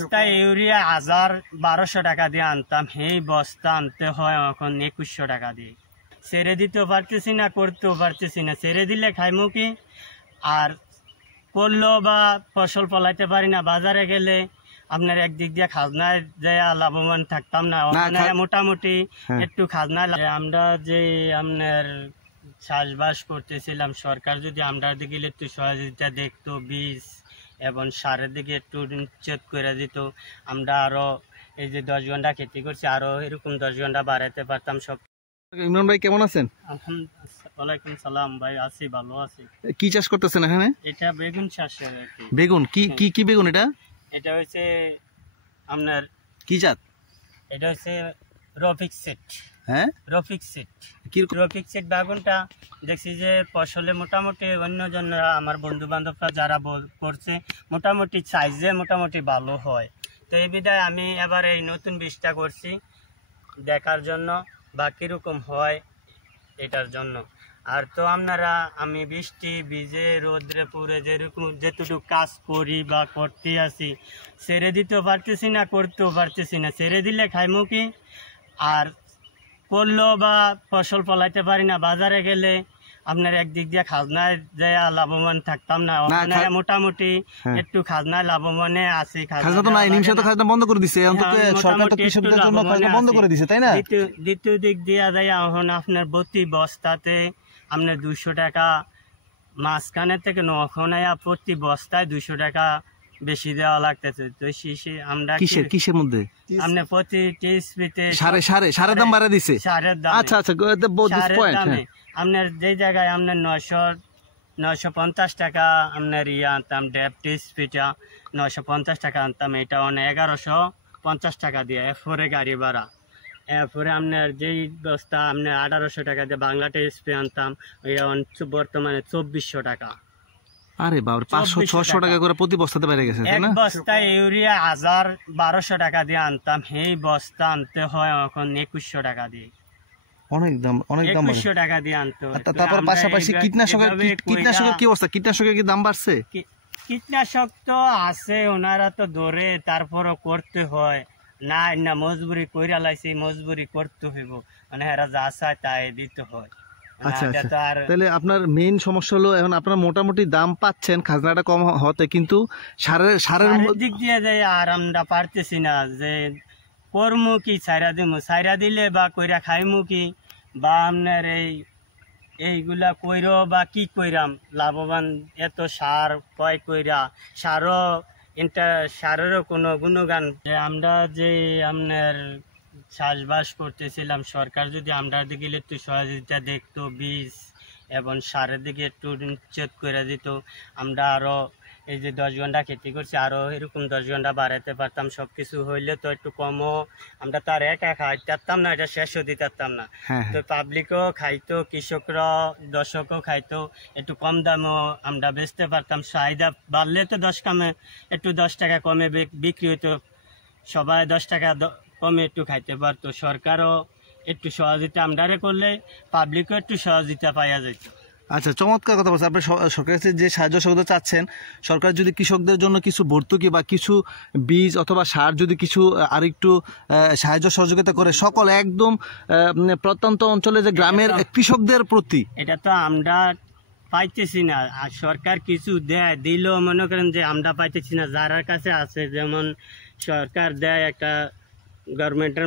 বস্তা ইউরিয়া 1200 টাকা দিয়ে আনতাম, এই বস্তা আনতে হয় এখন 2100 টাকা দিয়ে। ছেড়ে দিতেও পারতেছি না, করতেও পারতেছি না। ছেড়ে দিলে খাইমু কি, আর করলেও বা ফসল ফলাইতে পারি না। বাজারে গেলে আপনার একদিক দিয়ে খাজনায় যায় লাভবান থাকতাম না, মোটামুটি একটু খাজনা। আমরা যে আপনার চাষবাস করতেছিলাম, সরকার যদি আমরা দিকে একটু সহযোগিতা দেখতো, বীজ এবং সারের দিকে একটু নিশ্চিত করে দিত, আমরা আরো এই যে 10 ঘন্টা খেতে করছি আরো এরকম 10 ঘন্টা বাড়াইতে পারতাম। সব ইমরান ভাই কেমন আছেন? ওয়ালাইকুম সালাম ভাই, আছি, ভালো আছি। কি চাষ করতেছেন এখানে? এটা বেগুন চাষ। বেগুন কি বেগুন এটা? এটা হচ্ছে আপনার কি জাত? এটা হচ্ছে রফিক সেট। হ্যাঁ, রফিক সেট। রফিক সেট বেগুনটা দেখছি যে ফসলে মোটামুটি অন্যজনরা আমার বন্ধু বান্ধবরা যারা করছে মোটামুটি সাইজে মোটামুটি ভালো হয়। তো এই বিধায় আমি এবার এই নতুন বীজটা করছি দেখার জন্য বা কিরকম হয় এটার জন্য। আর তো আপনারা আমি বৃষ্টি ভিজে রোদ্রে পুরে যেটুকু কাজ করি বা করতে আসি, ছেড়ে দিতেও পারতেছি না, করতেও পারতেছি না। ছেড়ে দিলে খাইমু কি, আর করলেও বা ফসল ফলাইতে পারি না। বাজারে গেলে আপনার একদিক দিয়ে খাজনায় যায় লাভবান থাকতাম না, মোটামুটি একটু খাজনায় লাভবানে আছি। খাজনা তো নাই, নিমিশে তো খাজনা বন্ধ করে দিছে, সরকার তো কৃষকদের জন্য খাজনা বন্ধ করে দিছে, তাই না? দ্বিতীয় দিক দিয়া যায় এখন আপনার প্রতি বস্তাতে আপনার 200 টাকা, মাঝখানে থেকে নখনায়া প্রতি বস্তায় 200 টাকা বেশি দেওয়া লাগতেছে। তো আমরা কিসের মধ্যে আপনি প্রতি টিএসপিতে সারের দাম বাড়ায় দিছে। সারের দাম, আচ্ছা আপনার যে জায়গায় আপনার 950 টাকা আপনার আনতাম ড্যাপ টিএসপিটা 950 টাকা আনতাম, এটা 1150 টাকা দিয়ে এরপরে গাড়ি ভাড়া। এরপরে আপনার যেই বস্তা আপনার 1800 টাকা দিয়ে বাংলা টিএসপি আনতাম, এটা বর্তমানে 2400 টাকা। আরে বাবা, 500-600 টাকা করে প্রতি বস্তাতে বেড়ে গেছে। এক বস্তা ইউরিয়া 1200 টাকা দিয়ে আনতাম, এই বস্তা আনতে হয় এখন 2100 টাকা দিয়ে। অনেক দাম 2100 টাকা দিয়ে আনতে হয়। তারপর পাশাপাশি কীটনাশকের কি অবস্থা? কীটনাশকের কি দাম বাড়ছে? কীটনাশক তো আছে, ওনারা তো ধরে তারপরও করতে হয় না, মজবুরি কইরা লাইছি, মজবুরি করতে হইব, মানে এরা যা চায় তাই দিতে হয়। আচ্ছা, তাহলে আপনার মেইন সমস্যা হলো এখন আপনারা মোটামুটি দাম পাচ্ছেন, খাজনাটা কম হতে, কিন্তু সারের দিক দিয়ে যায় আর আমরা পারতেছি না যে করমু কি, ছাইরা দিলে বা কইরা খাইমু কি, বা আপনার এইগুলা কইরো বা কি কইরাম লাভবান। এত সার কয় কইরা সারেরও কোনো গুণগান। আমরা যে আপনার চাষবাস করতেছিলাম, সরকার যদি আমরা দিকে একটু সহযোগিতা দেখতো, বীজ এবং সারের দিকে একটু নিশ্চিত করে দিত, আমরা আরো এই যে 10 ঘন্টা খেতে করছি আরো এরকম 10 ঘন্টা বাড়াইতে পারতাম। সবকিছু হইলে তো একটু কমও, আমরা তার একা খাইতে পারতাম না, এটা শেষও দিতে পারতাম না। তো পাবলিকও খাইতো, কৃষকরা দর্শকও খাইতো, একটু কম দামও আমরা বেচতে পারতাম। চাহিদা বাড়লে তো 10 টাকা কমে বিক্রি হইতো, সবাই 10 টাকা কমে একটু খাইতে পারতো। সরকারও একটু সহযোগিতা আমরারে করলে পাবলিকও একটু সহযোগিতা পাওয়া যেত। আচ্ছা, চমৎকার কথা বলছেন। আপনি সরকারের কাছে যে সাহায্য সহযোগিতা চাচ্ছেন, সরকার যদি কৃষকদের জন্য কিছু ভর্তুকি বা কিছু বীজ অথবা সার যদি কিছু আরেকটু সাহায্য সহযোগিতা করে সকল একদম প্রত্যন্ত অঞ্চলে যে গ্রামের কৃষকদের প্রতি, এটা তো আমরা পাইতেছি না। আর সরকার কিছু দিলেও মনে করেন যে আমরা পাইতেছি না। যারা কাছে আছে, যেমন সরকার দেয় একটা গভর্নমেন্টের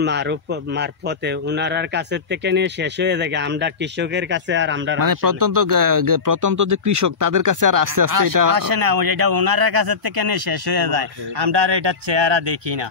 মারফতে, ওনার কাছে থেকে নিয়ে শেষ হয়ে যায়, আমরা কৃষকের কাছে আর আমরা মানে প্রত্যন্ত যে কৃষক তাদের কাছে আর আস্তে আস্তে এটা আসে না, এটা ওনার কাছে থেকে নিয়ে শেষ হয়ে যায়, আমরা আর এটা চেহারা দেখি না।